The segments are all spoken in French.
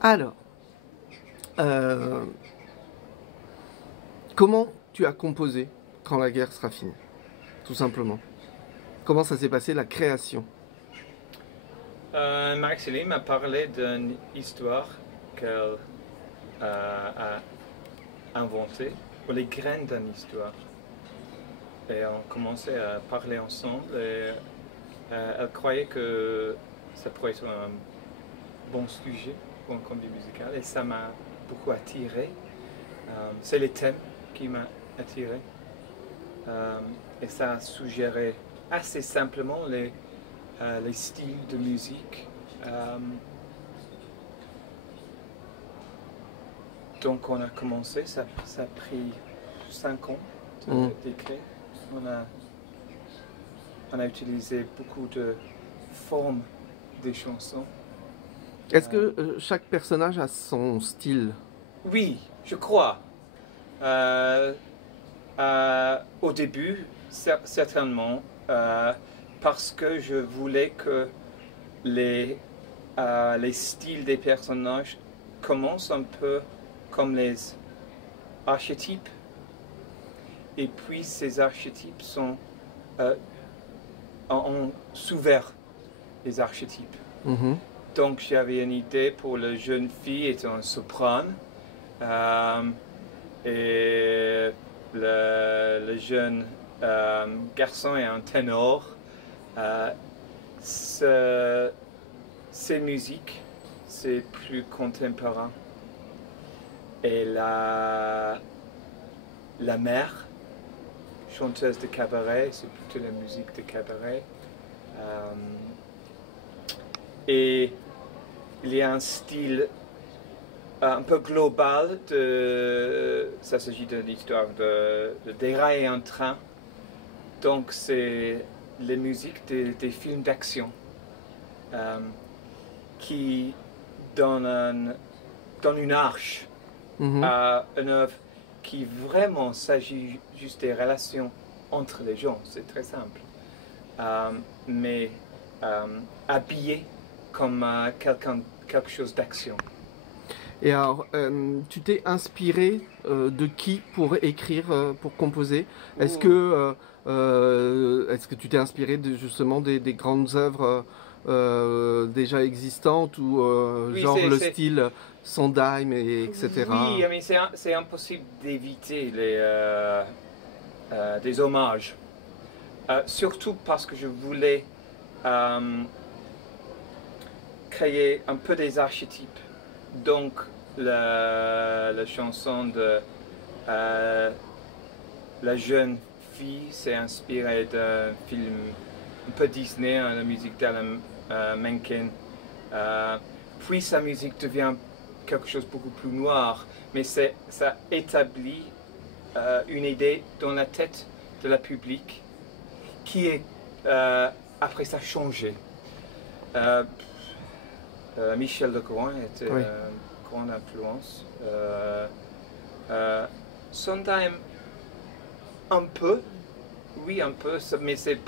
Alors, euh, comment tu as composé quand la guerre sera finie? Tout simplement. Comment ça s'est passé la création? Marie-Céline m'a parlé d'une histoire qu'elle a inventée, ou les graines d'une histoire. Et on commençait à parler ensemble et elle croyait que ça pourrait être un bon sujet pour une comédie musicale et ça m'a beaucoup attiré. C'est les thèmes qui m'ont attiré. Et ça a suggéré assez simplement les styles de musique. Donc on a commencé, ça a pris 5 ans d'écrire. On a utilisé beaucoup de formes des chansons. Est-ce que chaque personnage a son style? Oui, je crois. Au début, certainement, parce que je voulais que les styles des personnages commencent un peu comme les archétypes, et puis ces archétypes ont s'ouvert les archétypes. Donc j'avais une idée pour la jeune fille étant un soprane, et le jeune garçon est un ténor. Ces musiques, c'est plus contemporain. Et la mère, chanteuse de cabaret, c'est plutôt la musique de cabaret. Et il y a un style un peu global. Ça s'agit d'une histoire de dérailler un train. Donc c'est les musiques des films d'action qui donnent une arche à une œuvre qui vraiment s'agit juste des relations entre les gens. C'est très simple. Mais habillé comme quelque chose d'action. Et alors, tu t'es inspiré de qui pour écrire, pour composer? Est-ce que tu t'es inspiré justement des grandes œuvres déjà existantes ou Oui, genre le style Sondheim etc. Oui, mais c'est impossible d'éviter des hommages. Surtout parce que je voulais créer un peu des archétypes. Donc la chanson de la jeune fille s'est inspirée d'un film un peu Disney, la musique d'Alan Menken. Puis sa musique devient quelque chose de beaucoup plus noir, mais ça établit une idée dans la tête de la public qui est après ça changé. Michel Legrand était une grande influence. Sondheim, un peu, oui, un peu, mais c'est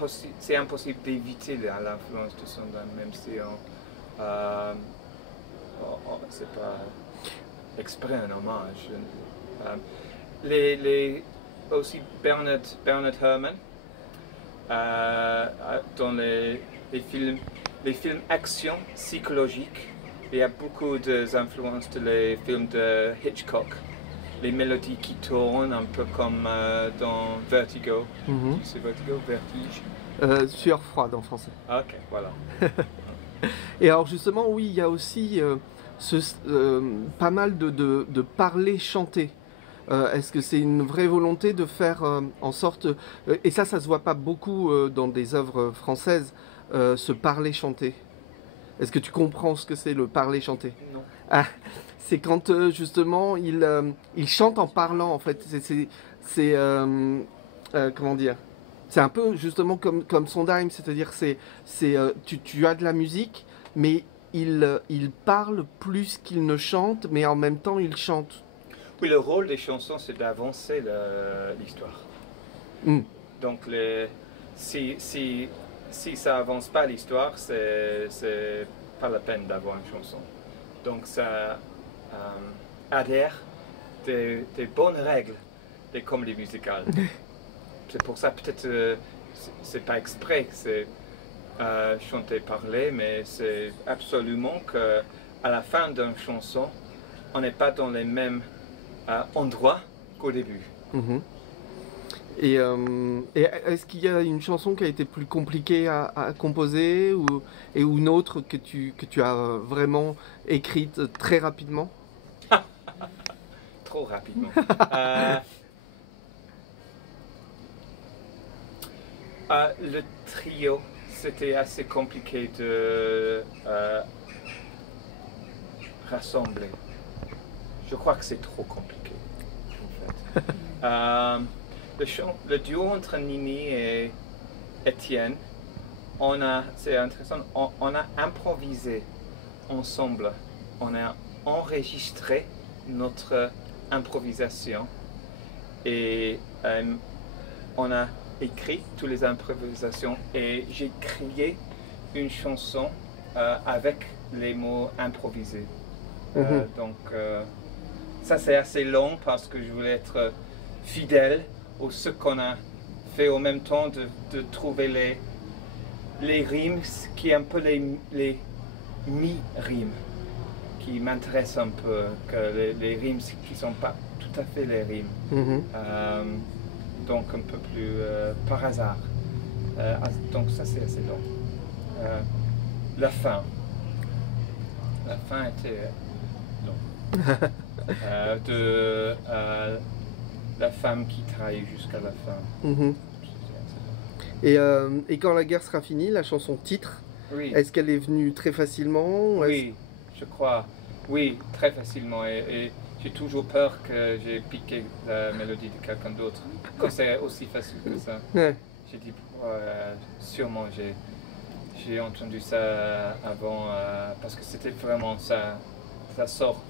impossible d'éviter l'influence de Sondheim, même si c'est pas exprès un hommage. Aussi Bernard Herrmann, dans les films action psychologiques, il y a beaucoup d'influences de films de Hitchcock. Les mélodies qui tournent un peu comme dans Vertigo. C'est Vertigo, Vertige. Sueur froide en français. Ok, voilà. Et alors justement, oui, il y a aussi pas mal de parler chanter. Est-ce que c'est une vraie volonté de faire en sorte, et ça se voit pas beaucoup dans des œuvres françaises, se parler chanter? Est-ce que tu comprends ce que c'est le parler chanter? Non. Ah, c'est quand justement il chante en parlant en fait. Comment dire? C'est un peu justement comme Sondheim, c'est-à-dire tu as de la musique, mais il parle plus qu'il ne chante, mais en même temps il chante. Oui, le rôle des chansons, c'est d'avancer l'histoire. Donc, si si ça avance pas l'histoire, c'est pas la peine d'avoir une chanson. Donc ça adhère des bonnes règles des comédies musicales. C'est pour ça peut-être c'est pas exprès, c'est chanter, parler, mais c'est absolument que à la fin d'une chanson, on n'est pas dans les mêmes endroits qu'au début. Mhm. Et est-ce qu'il y a une chanson qui a été plus compliquée à composer ou une autre que tu as vraiment écrite très rapidement? Trop rapidement. Le trio, c'était assez compliqué de rassembler. Je crois que c'est trop compliqué, en fait. Le duo entre Nini et Étienne, c'est intéressant, on a improvisé ensemble. On a enregistré notre improvisation et on a écrit toutes les improvisations et j'ai créé une chanson avec les mots improvisés. Donc ça c'est assez long parce que je voulais être fidèle à ce qu'on a fait en même temps de trouver les rimes qui est un peu les mi-rimes qui m'intéressent un peu, que les rimes qui ne sont pas tout à fait les rimes. Donc un peu plus par hasard. Donc ça c'est assez long. La fin était longue. La femme qui trahit jusqu'à la fin. Et quand la guerre sera finie, la chanson titre, Oui. est-ce qu'elle est venue très facilement? Oui, je crois. Oui, très facilement. Et j'ai toujours peur que j'ai piqué la mélodie de quelqu'un d'autre. Quand c'est aussi facile que ça. Ouais. J'ai dit, sûrement, j'ai entendu ça avant, parce que c'était vraiment ça sort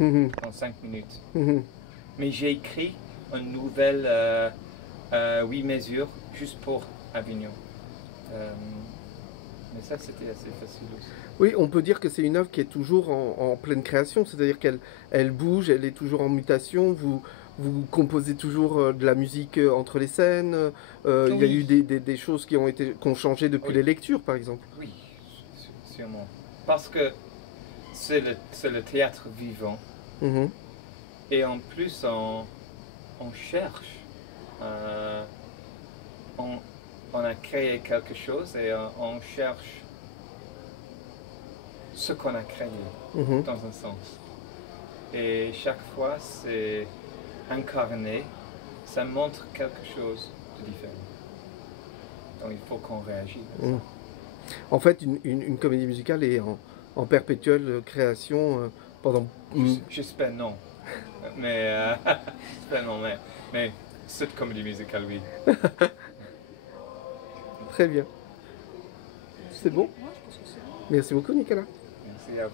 en 5 minutes. Mais j'ai écrit une nouvelle 8 mesures juste pour Avignon. Mais ça, c'était assez facile aussi. Oui, on peut dire que c'est une œuvre qui est toujours en pleine création, c'est-à-dire qu'elle bouge, elle est toujours en mutation, vous composez toujours de la musique entre les scènes, il y a eu des choses qui ont changé depuis les lectures, par exemple. Oui, sûrement. Parce que c'est le théâtre vivant. Et en plus, on cherche. On a créé quelque chose et on cherche ce qu'on a créé, dans un sens. Et chaque fois, c'est incarné, ça montre quelque chose de différent. Donc il faut qu'on réagisse à ça. En fait, une comédie musicale est en perpétuelle création pendant... J'espère non. Mais, j'espère non, mais cette comédie musicale, oui. Très bien. C'est bon? Moi, je pense que c'est bon. Merci beaucoup, Nicolas. Merci à vous.